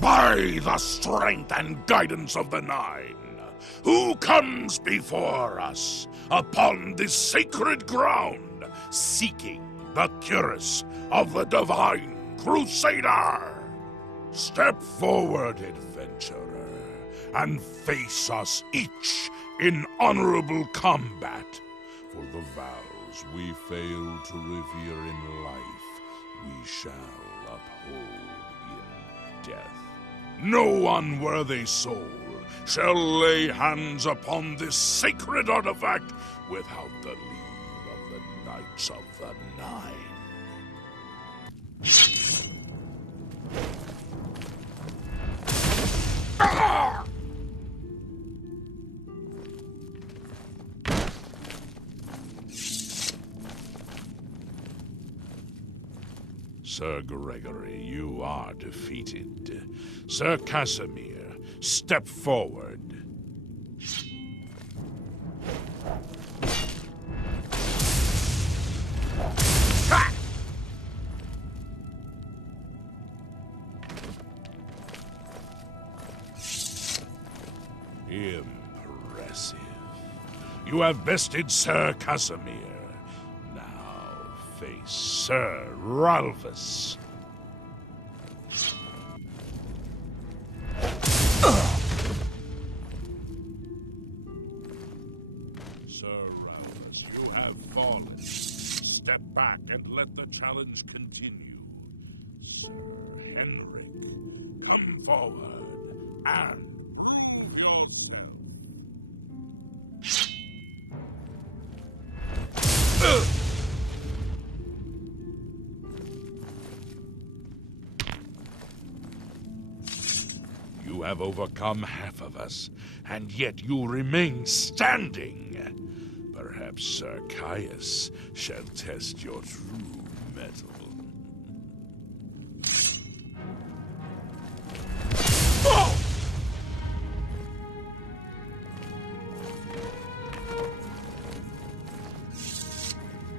By the strength and guidance of the Nine, who comes before us upon this sacred ground, seeking the Cuirass of the Divine Crusader? Step forward, adventurer, and face us each in honorable combat. For the vows we fail to revere in life, we shall uphold in death. No unworthy soul shall lay hands upon this sacred artifact without the leave of the Knights of the Nine. Sir Gregory, you are defeated. Sir Casimir, step forward. Impressive. You have bested Sir Casimir. Now face Sir Ralphus. Sir Ralphus, you have fallen. Step back and let the challenge continue. Sir Henrik, come forward and prove yourself. You have overcome half of us, and yet you remain standing. Perhaps Sir Caius shall test your true mettle.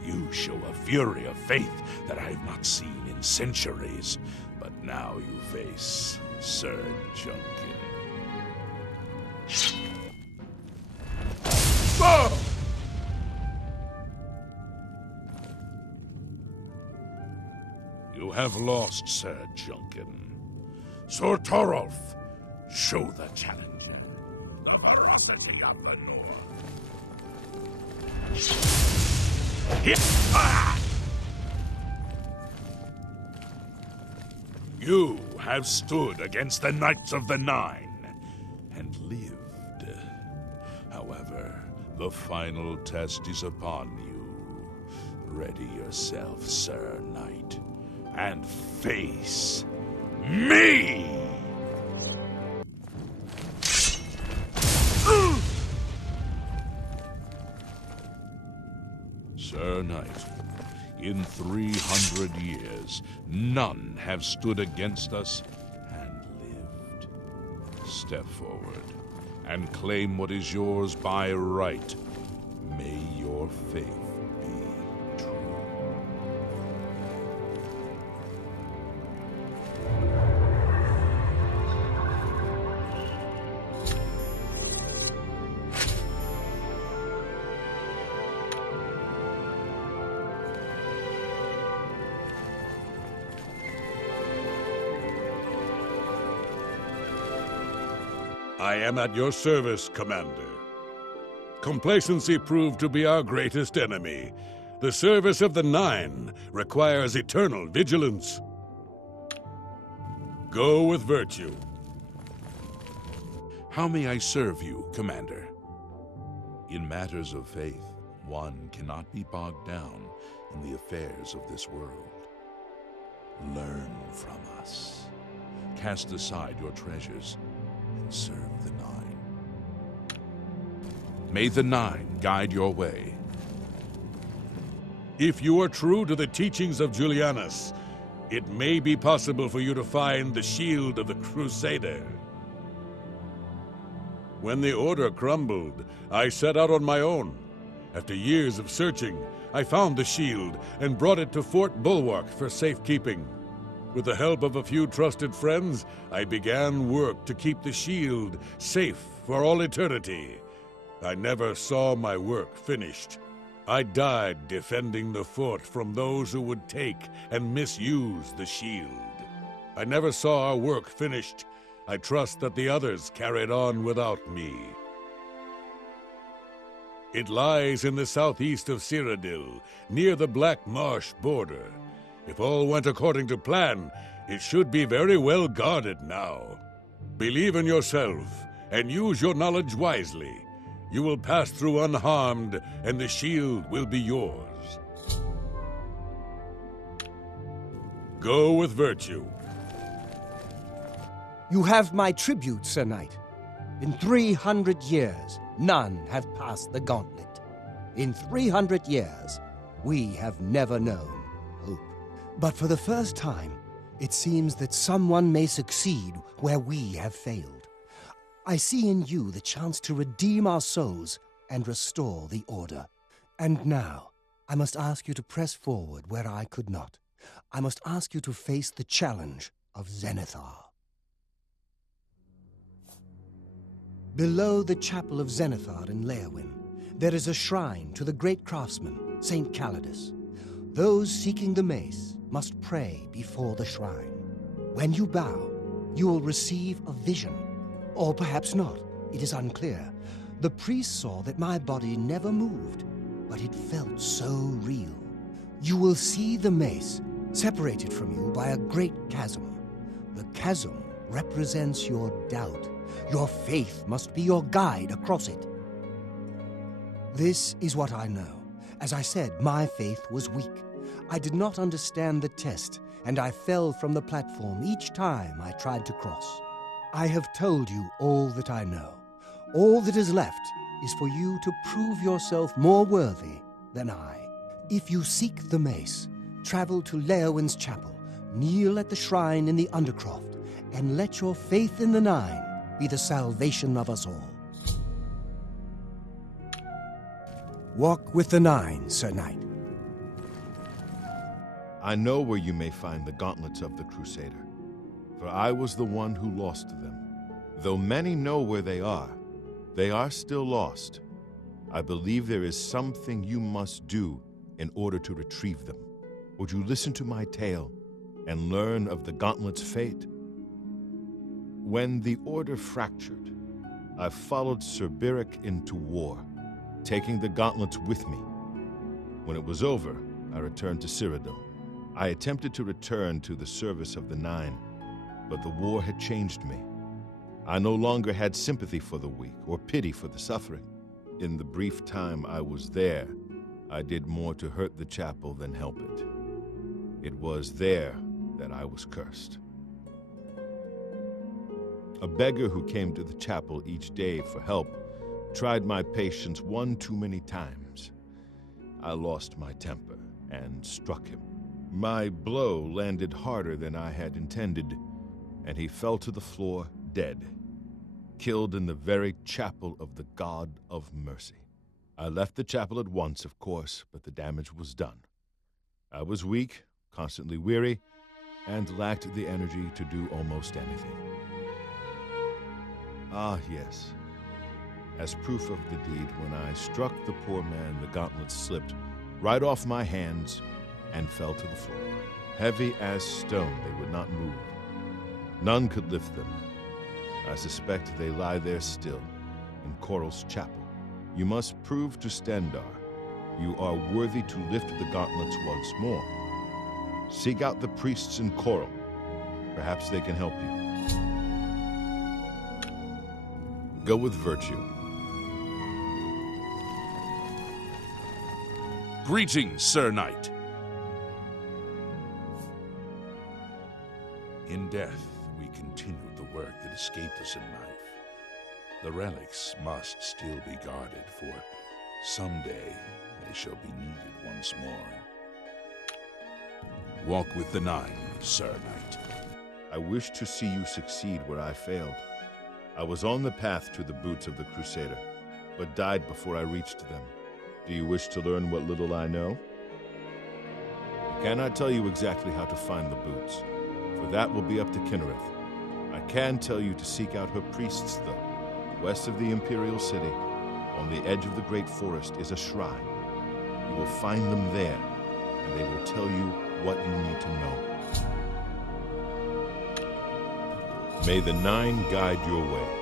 You show a fury of faith that I have not seen in centuries, but now you face Sir Junkin. Oh! You have lost, Sir Junkin. Sir Torolf, show the challenger the ferocity of the North. You have stood against the Knights of the Nine and lived. However, the final test is upon you. Ready yourself, Sir Knight, and face me! Sir Knight, in 300 years, none have stood against us and lived. Step forward and claim what is yours by right. May your faith be true. I am at your service, Commander. Complacency proved to be our greatest enemy. The service of the Nine requires eternal vigilance. Go with virtue. How may I serve you, Commander? In matters of faith, one cannot be bogged down in the affairs of this world. Learn from us. Cast aside your treasures and serve the Nine. May the Nine guide your way. If you are true to the teachings of Julianus, it may be possible for you to find the shield of the Crusader. When the Order crumbled, I set out on my own. After years of searching, I found the shield and brought it to Fort Bulwark for safekeeping. With the help of a few trusted friends, I began work to keep the shield safe for all eternity. I never saw my work finished. I died defending the fort from those who would take and misuse the shield. I never saw our work finished. I trust that the others carried on without me. It lies in the southeast of Cyrodiil, near the Black Marsh border. If all went according to plan, it should be very well guarded now. Believe in yourself and use your knowledge wisely. You will pass through unharmed, and the shield will be yours. Go with virtue. You have my tribute, Sir Knight. In 300 years, none have passed the gauntlet. In 300 years, we have never known hope. But for the first time, it seems that someone may succeed where we have failed. I see in you the chance to redeem our souls and restore the Order. And now, I must ask you to press forward where I could not. I must ask you to face the challenge of Zenithar. Below the chapel of Zenithar in Leowyn, there is a shrine to the great craftsman, Saint Calidus. Those seeking the mace must pray before the shrine. When you bow, you will receive a vision. Or perhaps not, it is unclear. The priest saw that my body never moved, but it felt so real. You will see the mace separated from you by a great chasm. The chasm represents your doubt. Your faith must be your guide across it. This is what I know. As I said, my faith was weak. I did not understand the test, and I fell from the platform each time I tried to cross. I have told you all that I know. All that is left is for you to prove yourself more worthy than I. If you seek the mace, travel to Leowyn's chapel, kneel at the shrine in the Undercroft, and let your faith in the Nine be the salvation of us all. Walk with the Nine, Sir Knight. I know where you may find the gauntlets of the Crusader, for I was the one who lost them. Though many know where they are still lost. I believe there is something you must do in order to retrieve them. Would you listen to my tale and learn of the gauntlet's fate? When the Order fractured, I followed Sir Beric into war, taking the gauntlets with me. When it was over, I returned to Cyrodiil. I attempted to return to the service of the Nine, But the war had changed me. I no longer had sympathy for the weak or pity for the suffering. In the brief time I was there, I did more to hurt the chapel than help it. It was there that I was cursed. A beggar who came to the chapel each day for help tried my patience one too many times. I lost my temper and struck him. My blow landed harder than I had intended, and he fell to the floor dead, killed in the very chapel of the God of Mercy. I left the chapel at once, of course, but the damage was done. I was weak, constantly weary, and lacked the energy to do almost anything. Ah, yes. As proof of the deed, when I struck the poor man, the gauntlets slipped right off my hands and fell to the floor. Heavy as stone, they would not move. None could lift them. I suspect they lie there still, in Coral's chapel. You must prove to Stendarr you are worthy to lift the gauntlets once more. Seek out the priests in Coral. Perhaps they can help you. Go with virtue. Greetings, Sir Knight. In death, we continued the work that escaped us in life. The relics must still be guarded, for someday they shall be needed once more. Walk with the Nine, Sir Knight. I wish to see you succeed where I failed. I was on the path to the boots of the Crusader, but died before I reached them. Do you wish to learn what little I know? I cannot tell you exactly how to find the boots, for that will be up to Kinnereth. I can tell you to seek out her priests, though. West of the Imperial City, on the edge of the great forest, is a shrine. You will find them there, and they will tell you what you need to know. May the Nine guide your way.